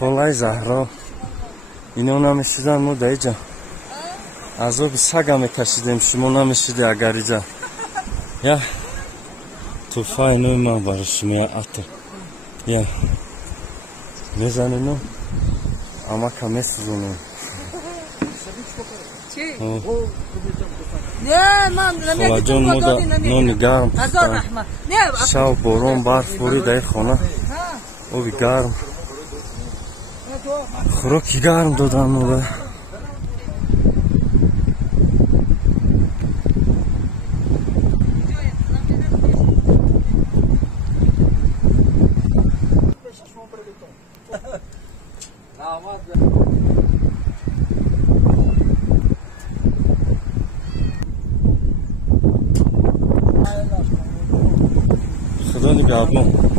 خلای زهرا اینو نمیشیدن مو دیجا از او سگا میکشیدیم شما نمیشیدی اگر ایجا یا توفا اینو من برشم یا عطر یا میزنینو اما کمی سوزونو خلا جان مودا نونی گرم شاو بارون برف بورید ای خانه او بی گرم خوراکی گرم دادن مودا خدا نگهدار